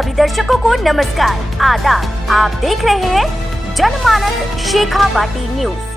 सभी दर्शकों को नमस्कार, आदाब। आप देख रहे हैं जनमानस शेखावाटी न्यूज।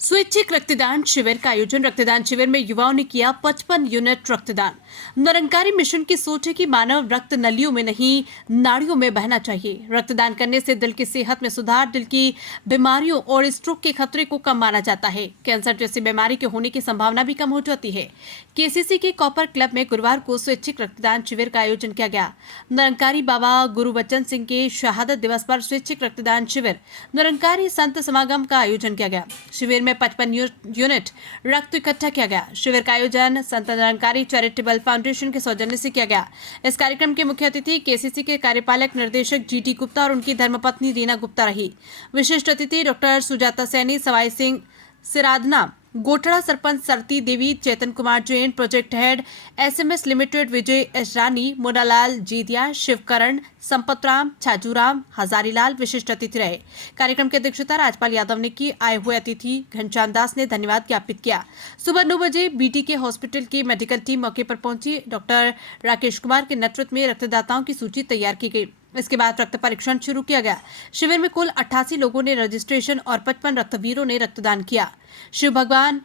स्वैच्छिक रक्तदान शिविर का आयोजन। रक्तदान शिविर में युवाओं ने किया 55 यूनिट रक्तदान। निरंकारी मिशन की सोच है कि मानव रक्त नलियों में नहीं, नाड़ियों में बहना चाहिए। रक्तदान करने से दिल की सेहत में सुधार, दिल की बीमारियों और स्ट्रोक के खतरे को कम माना जाता है। कैंसर जैसी बीमारी के होने की संभावना भी कम हो जाती है। केसीसी के कॉपर क्लब में गुरुवार को स्वैच्छिक रक्तदान शिविर का आयोजन किया गया। निरंकारी बाबा गुरुबचन सिंह के शहादत दिवस पर स्वैच्छिक रक्तदान शिविर निरंकारी संत समागम का आयोजन किया गया। शिविर में 55 यूनिट रक्त इकट्ठा किया गया। शिविर का आयोजन संत निरंकारी चैरिटेबल फाउंडेशन के सौजन्य से किया गया। इस कार्यक्रम के मुख्य अतिथि केसीसी के कार्यपालक निर्देशक जीटी गुप्ता और उनकी धर्मपत्नी रीना गुप्ता रही। विशिष्ट अतिथि doctor Sujata Saini, Sawai Singh Siradhna, Gothda sarpanch Sarti Devi, Chetan Kumar Jain, project head SMS limited Vijay S Rani, Monalal Jidiya, Shivkaran, Sampatram, Chhajuram, Hazarilal विशिष्ट अतिथि रहे। कार्यक्रम की अध्यक्षता राजपाल यादव ने की। आए हुए अतिथि घनश्याम दास ने धन्यवाद ज्ञापित किया। सुबह 9 बजे बीटी के हॉस्पिटल की मेडिकल टीम मौके पर पहुंची। डॉक्टर राकेश कुमार के नेतृत्व में रक्तदाताओं की सूची तैयार की गई। इसके बाद रक्त परीक्षण शुरू किया गया। शिविर में कुल 88 लोगों ने रजिस्ट्रेशन और 55 रक्तवीरों ने रक्तदान किया। शिव भगवान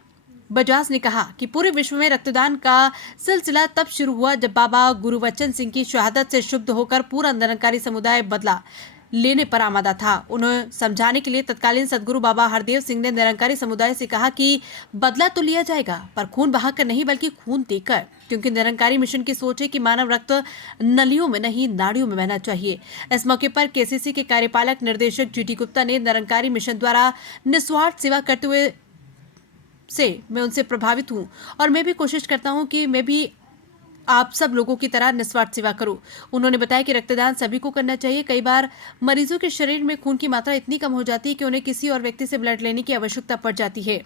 बजाज ने कहा कि पूरे विश्व में रक्तदान का सिलसिला तब शुरू हुआ जब बाबा गुरुबचन सिंह की शहादत से शुद्ध होकर पूरा निरंकारी समुदाय बदला लेने पर आमादा था। उन्हें समझाने के लिए तत्कालीन सदगुरु बाबा हरदेव सिंह ने निरंकारी समुदाय से कहा कि बदला तो लिया जाएगा, पर खून बहाकर नहीं बल्कि खून देकर, क्योंकि निरंकारी मिशन की सोच है कि मानव रक्त नलियों में नहीं, नाड़ियों में बहना चाहिए। इस मौके पर केसीसी के कार्यपालक निर्देशक जीटी गुप्ता ने निरंकारी मिशन द्वारा निस्वार्थ सेवा करते हुए मैं उनसे प्रभावित हूं और मैं भी कोशिश करता हूं कि मैं भी आप सब लोगों की तरह निस्वार्थ सेवा करूं। उन्होंने बताया कि रक्तदान सभी को करना चाहिए। कई बार मरीजों के शरीर में खून की मात्रा इतनी कम हो जाती है कि उन्हें किसी और व्यक्ति से ब्लड लेने की आवश्यकता पड़ जाती है।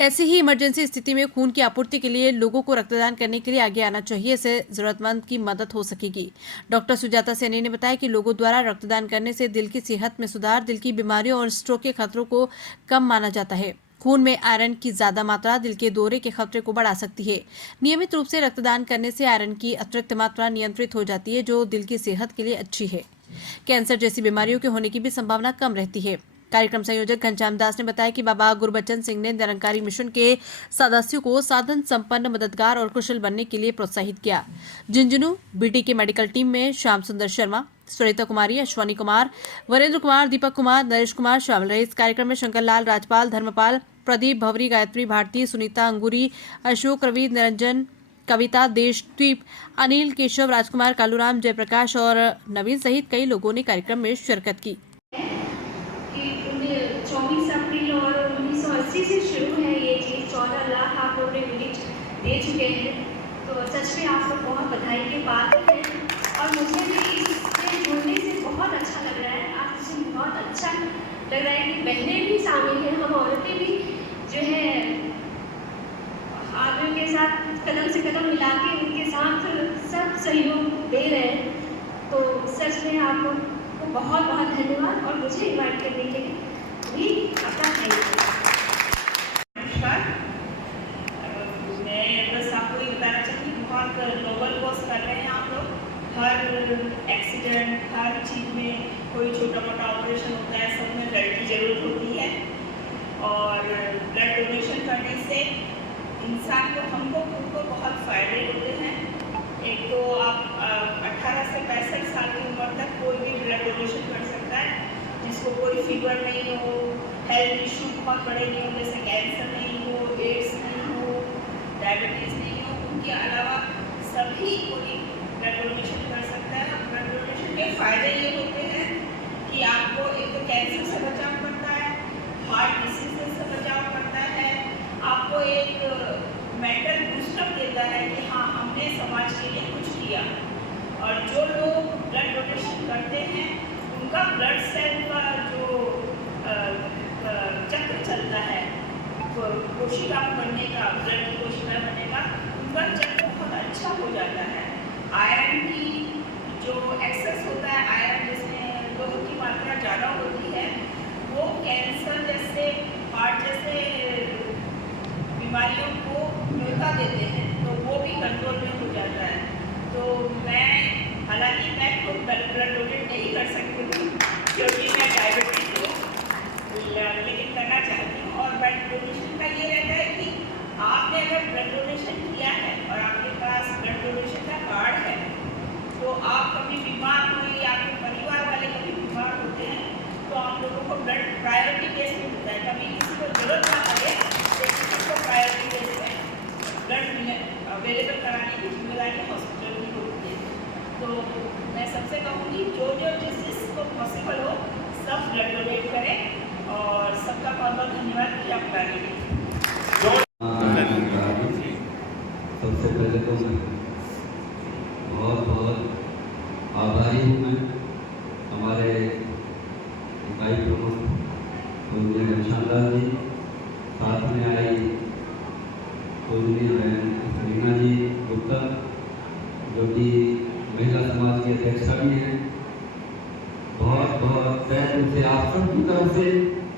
ऐसी ही इमरजेंसी स्थिति में खून की आपूर्ति के लिए लोगों को रक्तदान करने के लिए आगे आना चाहिए। इससे जरूरतमंद की मदद हो सकेगी। डॉक्टर सुजाता सैनी ने बताया कि लोगों द्वारा रक्तदान करने से दिल की सेहत में सुधार, दिल की बीमारियों और स्ट्रोक के खतरों को कम माना जाता है। खून में आयरन की ज्यादा मात्रा दिल के दौरे के खतरे को बढ़ा सकती है। नियमित रूप से रक्तदान करने से आयरन की अतिरिक्त मात्रा नियंत्रित हो जाती है, जो दिल की सेहत के लिए अच्छी है। कैंसर जैसी बीमारियों के होने की भी संभावना कम रहती है। कार्यक्रम संयोजक घनश्याम दास ने बताया कि बाबा गुरुबचन सिंह ने निरंकारी मिशन के सदस्यों को साधन संपन्न, मददगार और कुशल बनने के लिए प्रोत्साहित किया। झुंझुनू बीटी के मेडिकल टीम में श्याम सुंदर शर्मा, सुनीता कुमारी, अश्वनी कुमार, वरेंद्र कुमार, दीपक कुमार, नरेश कुमार शामिल रहे। इस कार्यक्रम में शंकरलाल, राजपाल, धर्मपाल, प्रदीप, भवरी, गायत्री, भारती, सुनीता, अंगूरी, अशोक, रवि, निरंजन, कविता, देशदीप, अनिल, केशव, राजकुमार, कालूराम, जयप्रकाश और नवीन सहित कई लोगों ने कार्यक्रम में शिरकत की। 24 अप्रैल और 1980 से शुरू है ये चीज़। 14 लाख आप लोगों ने यूनिट दे चुके हैं, तो सच में आप लोग बहुत बधाई के पात्र हैं। और मुझे भी इससे जुड़ने से बहुत अच्छा लग रहा है। आज मुझे बहुत अच्छा लग रहा है कि बहनें भी शामिल हैं, हम औरतें भी जो है आदमियों के साथ कदम से कदम मिला के उनके साथ सब सहयोग दे रहे हैं। तो सच में आप लोग को बहुत बहुत धन्यवाद और मुझे इन्वाइट करने के लिए भी आपका थैंक यू। नमस्कार, मैं बस आपको ये बताना चाहती हूँ, बहुत नोबल कॉज कर रहे हैं आप लोग। हर एक्सीडेंट, हर चीज़ में कोई छोटा मोटा ऑपरेशन होता है, सब में ब्लड की ज़रूरत होती है। और ब्लड डोनेशन करने से इंसान को, हमको खुद को बहुत फ़ायदे होते हैं। एक तो आप 18 से 65 साल की उम्र तक कोई भी ब्लड डोनेशन कर सकता है, जिसको कोई फीवर नहीं हो, हेल्थ इशू बहुत बड़े नहीं हो, जैसे कैंसर नहीं हो, एड्स नहीं हो, डायबिटीज़ नहीं हो, उनके अलावा सभी कोई ब्लड डोनेशन कर सकता है। ब्लड डोनेशन के फ़ायदे ये होते हैं कि आपको एक तो कैंसर से बचाव करता है, हार्ट डिसीज से बचाव करता है, आपको एक मेंटल बूस्टअप देता है कि हाँ, हमने समाज के लिए कुछ किया। और जो लोग ब्लड डोनेशन करते हैं, उनका ब्लड सेल का जो चक्र चलता है, कोशिका बनने का, ब्लड की कोशिका बनने का, उनका चक्र बहुत अच्छा हो जाता है। आयरन की जो एक्सेस होता है, आयरन जिसमें लोह की मात्रा ज़्यादा होती है, वो कैंसर जैसे, हार्ट जैसे बीमारियों को न्योता देते हैं, तो वो भी कंट्रोल में हो जाता है। तो मैं प्रायोरिटी बेस पे मिलता है, कभी किसी को जरूरत ना पड़े लेकिन सबको प्रायोरिटी बेस पे ब्लड अवेलेबल कराने की जिम्मेदारी हॉस्पिटल की होती है। तो मैं सबसे कहूँगी जो जिसको पॉसिबल हो सब ब्लड डोनेट करें और सबका बहुत बहुत धन्यवाद कि आप कार्य करें। सबसे पहले तो मैं बहुत बहुत आभारी हूँ मैं हमारे इकाई प्रमुख पूज्य घनश्यामलाल जी, साथ में आई पूजनीय बहन रीना जी गुप्ता जो कि महिला समाज की अध्यक्षा भी हैं। बहुत बहुत तहे दिल से आप सबकी तरफ से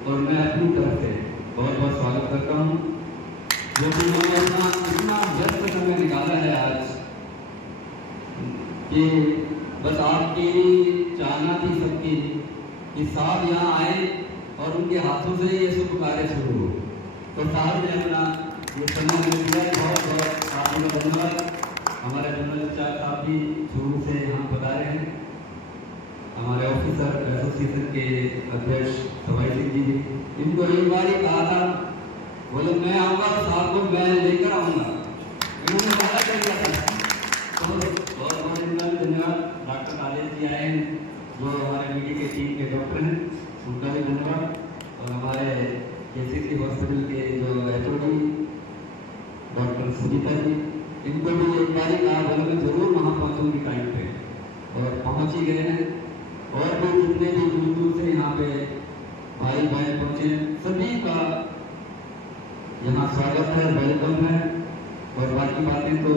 और मैं अपनी तरफ से बहुत बहुत स्वागत करता हूँ जो कि मैंने इतना व्यस्त समय निकाला है आज कि बस आपकी चाहना थी सबकी कि साहब यहाँ आए और उनके हाथों से ये शुभ कार्य शुरू हो। तो साहब ने अपना ये समय में दिया, बहुत बहुत आपका धन्यवाद। हमारे जनरल चार साहब भी शुरू से यहाँ पधारे हैं, हमारे ऑफिसर एसोसिएशन के अध्यक्ष सवाई सिंह जी, इनको एक बार ही कहा था, बोले मैं आऊँगा तो साहब को मैं लेकर आऊँगा, इन्होंने वादा कर दिया था। तो बहुत बहुत धन्यवाद। डॉक्टर कालेज जी आए हैं जो हमारे मीडिया के टीम के डॉक्टर हैं, उनका भी धन्यवाद। और हमारे केसीसी हॉस्पिटल के जो एचओडी डॉक्टर सुनीता जी, इनको भी एक बार ही कहा, बोले मैं जरूर वहाँ पहुँचूंगी टाइम पे, और पहुँच ही गए हैं। और भी जितने भी दूर दूर से यहाँ पे भाई बहन पहुँचे, सभी का यहाँ स्वागत है, वेलकम है। और बाकी बातें तो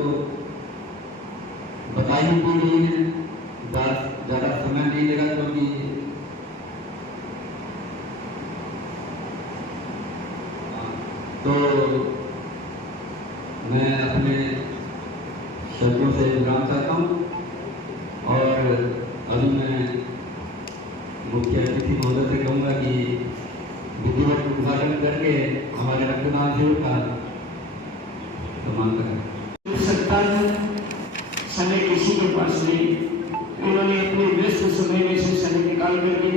बताई ही गई हैं, ज़्यादा समय नहीं लगा क्योंकि तो मैं अपने शब्दों से विराम चाहता हूँ और अभी मैं मुख्य अतिथि महोदय से कहूँगा कि विधिवत उद्घाटन करके हमारे रक्तदान शिविर का सम्मान करें। सकता है समय किसी के पास नहीं, इन्होंने अपने व्यस्त समय में से समय निकाल करके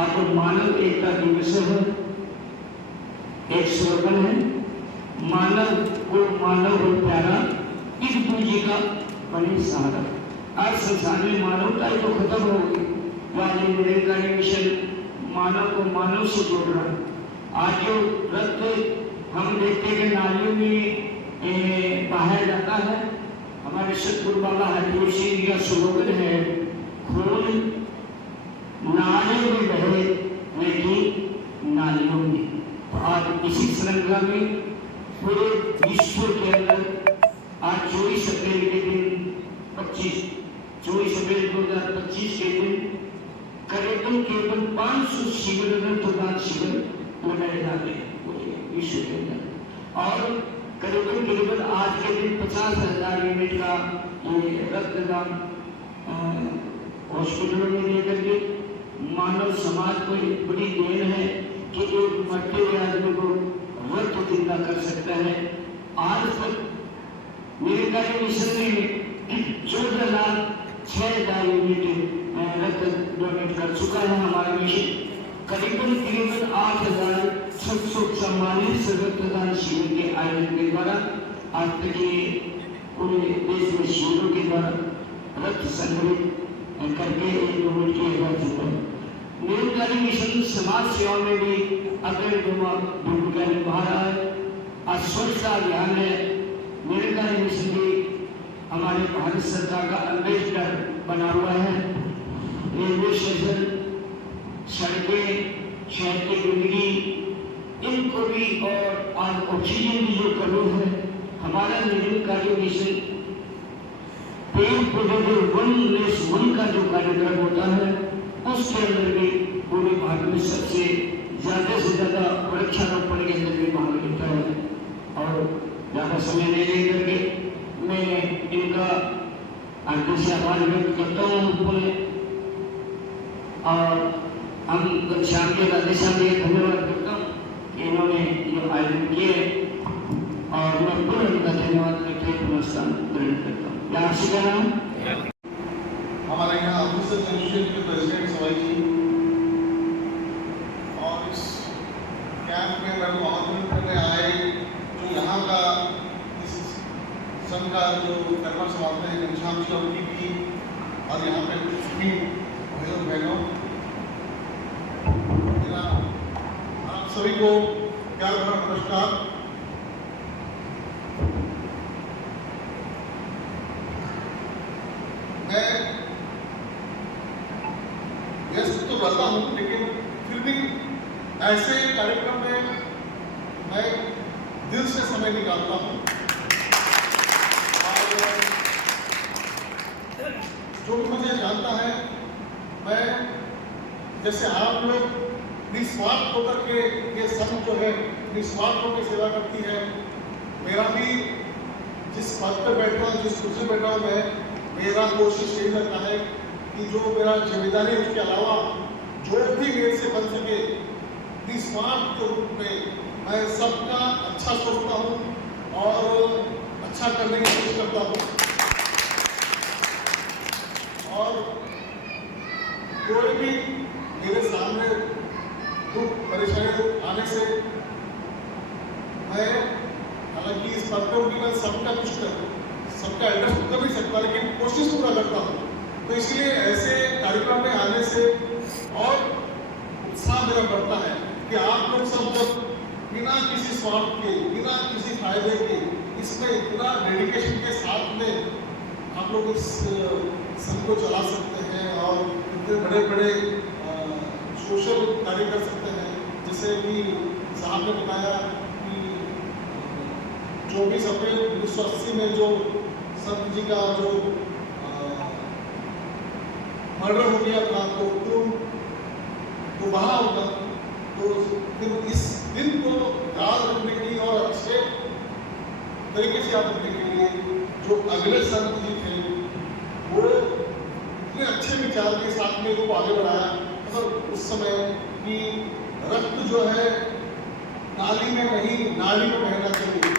आज मानव एकता दिवस है, एक स्लोगन है, मानव को मानव और प्यारा इस पूंजी का बने सहारा। आज संसार में मानवता ही तो खत्म हो गई, वाले निरंकारी मिशन मानव को मानव से जोड़ रहा है। आज जो रक्त हम देखते हैं नालियों में बहाया जाता है, हमारे सतगुरु बाबा हरिदेव सिंह का स्लोगन है, खून नालियों में बहे लेकिन नालियों में। तो आज इसी श्रृंखला में पूरे विश्व के अंदर आज 24 अप्रैल के दिन 24 अप्रैल 2025 के दिन करीबन 500 शिविर रक्तदान शिविर लगाए जाते हैं पूरे विश्व के अंदर। और करीबन आज के दिन 50,000 यूनिट का ये रक्तदान हॉस्पिटलों में लेकर के मानव समाज को एक बड़ी देन है कि एक मरते हुए आदमी को रक्त जिंदा कर सकता है। आज तक निरंकारी मिशन में 14,06,000 यूनिट रक्त डोनेट कर चुका है हमारा मिशन। करीबन 8,644 रक्तदान शिविर के आयोजन के द्वारा आज तक ये पूरे देश में शिविरों के द्वारा रक्त संग्रहित करके डोनेट किया जा चुका है। निरंकारी मिशन समाज सेवा में भी अग्रणी भूमिका निभा रहा है। आज स्वच्छता अभियान है, निरंकारी मिशन भी हमारे भारत सरकार का एम्बेसडर बना हुआ है। रेलवे स्टेशन, सड़कें, शहर की गंदगी, इनको भी और आज ऑक्सीजन की जो कमी है, हमारा निरंकारी मिशन पेड़ पौधे जो वन का जो कार्यक्रम होता है उसके अंदर भी पूरे भारत में सबसे ज्यादा से ज्यादा वृक्षारोपण के अंदर भी भाग लेता है। और ज्यादा समय नहीं लेकर के मैं इनका आगे से आभार व्यक्त करता हूँ और हम श्याम के राधेश्याम के धन्यवाद करता हूँ कि इन्होंने ये आयोजन किए और मैं पूर्ण इनका धन्यवाद करके पुरस्कार ग्रहण करता हूँ। क्या आपसे कहना है? हमारे यहाँ ऑफिसर्स एसोसिएशन के प्रेसिडेंट सवाई जी और संघ का जो कर्मठ संभालते हैं घनश्याम जी उनकी भी और यहाँ पे सभी भाइयों बहनों, मेरा आप सभी को प्यार भरा नमस्कार। मैं व्यस्त तो रहता हूँ, लेकिन फिर भी ऐसे कार्यक्रम में मैं दिल से समय निकालता हूँ और जो भी मुझे जानता है, मैं जैसे आप लोग निस्वार्थ होकर के ये संघ जो है निस्वार्थ होकर सेवा करती है, मेरा भी जिस पद पर बैठा हूँ, जिस कुर्सी पर बैठा हूँ, मैं मेरा कोशिश यही रहता है कि जो मेरा जिम्मेदारी है उसके अलावा जो भी मेरे से बन सके निस्वार्थ के रूप में मैं सबका अच्छा सोचता हूँ और अच्छा करने की कोशिश करता हूँ। और कोई भी मेरे सामने दुख परेशानी आने से मैं, हालांकि इस पद पर उनकी मैं सबका कुछ सबका एड्रेस कर नहीं सकता, लेकिन कोशिश पूरा करता हूँ। तो इसलिए ऐसे कार्यक्रम में आने से और उत्साह मेरा बढ़ता है कि आप लोग सब जब बिना किसी स्वार्थ के, बिना किसी फायदे के इसमें इतना डेडिकेशन के साथ में आप लोग इस संघ को चला सकते हैं और इतने बड़े बड़े सोशल कार्य कर सकते हैं। जैसे कि साहब ने बताया कि 24 अप्रैल 1980 में जो संत जी का जो मर्डर हो गया था, तो वहाँ होगा, तो फिर इस दिन को याद रखने के लिए और अच्छे तरीके से याद रखने के लिए जो अगले संत जी थे वो इतने अच्छे विचार के साथ में वो आगे बढ़ाया। मतलब उस समय कि रक्त जो है नाली में नहीं नाली में बहना चाहिए,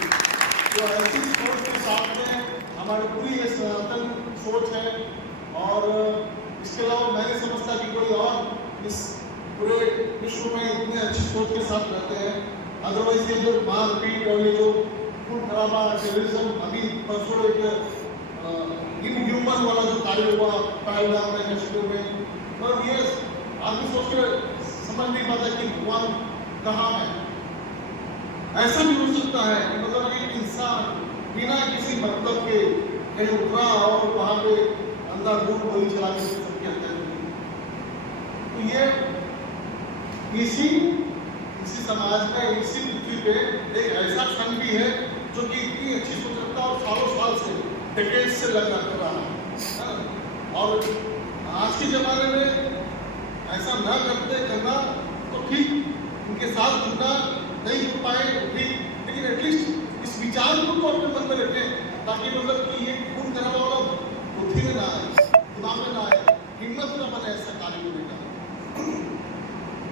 तो ऐसी सोच के साथ में हमारी पूरी ये सनातन सोच है। और इसके अलावा मैं नहीं समझता कि कोई और इस पूरे विश्व में इतने अच्छी सोच के साथ रहते हैं। अदरवाइज ये जो मारपीट और ये जो खून खराबा, टेररिज्म, अभी परसों एक इनह्यूमन वाला जो कार्य हुआ पहलगाम में, कश्मीर में, और ये आदमी सोच कर समझ नहीं पाता कि भगवान कहाँ है। ऐसा भी हो सकता है कि मतलब एक इंसान बिना किसी मतलब के कहीं उतरा और वहाँ पे अंधाधुंध गोली चला के सबकी हत्या कर दी। तो ये इसी समाज में, इसी पृथ्वी पे एक ऐसा संघ भी है जो कि इतनी अच्छी सोच रखता है और सालों साल से, डेकेड्स से लगा कर रहा है। और आज के जमाने में ऐसा न करना तो ठीक, उनके साथ जुड़ना नहीं जुड़ पाए ठीक, लेकिन एटलीस्ट इस विचार को तो अपने मन में रखें, ताकि मतलब कि ये खून करने वाला बुद्धि में ना आए, दिमाग में ना आए, हिम्मत न बने ऐसा कार्य करने का।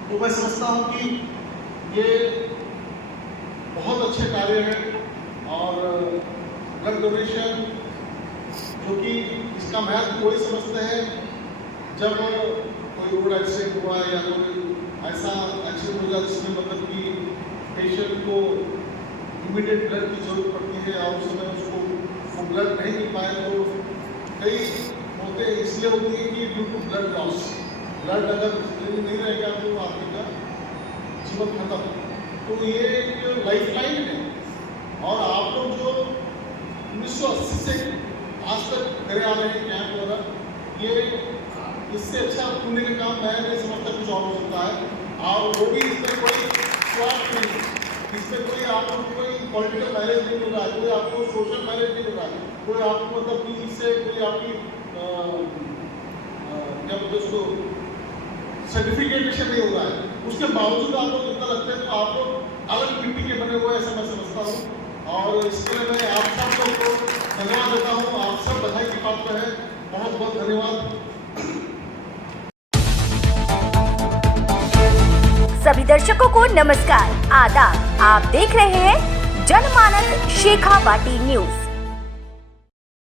तो मैं समझता हूँ कि ये बहुत अच्छे कार्य हैं। और ब्लड डोनेशन जो कि इसका महत्व कोई समझते हैं, जब कोई रोड एक्सीडेंट हुआ या कोई ऐसा एक्सीडेंट हुआ जिसमें मतलब कि पेशेंट को इमीडिएट ब्लड की जरूरत पड़ती है और उस समय उसको वो ब्लड नहीं मिल पाए, तो कई मौतें इसलिए होती है कि due to blood loss. Blood अगर नहीं रहेगा तो आदमी का जीवन खत्म। तो ये एक लाइफ लाइन है। और आप लोग जो 1980 से आज तक करे आ रहे हैं कैंप वगैरह, ये इससे अच्छा पुण्य का काम मैं नहीं समझता कुछ और हो सकता है। और वो भी इसमें कोई स्वार्थ नहीं, इसमें कोई आपको कोई पॉलिटिकल मैनेज नहीं मिल रहा है, कोई आपको सोशल मैनेज नहीं मिल रहा है, कोई आपको मतलब कि इससे कोई आपकी क्या बोलते उसको सर्टिफिकेशन नहीं हो रहा है। उसके बावजूद आप लोग इतना लगता है तो आप लोग अलग मिट्टी के बने हुए ऐसा मैं समझता हूँ। और इसके लिए मैं आप सब लोग को धन्यवाद देता हूँ। आप सब बधाई की पात्र हैं, बहुत बहुत धन्यवाद। सभी दर्शकों को नमस्कार, आदाब। आप देख रहे हैं जनमानस शेखावाटी न्यूज।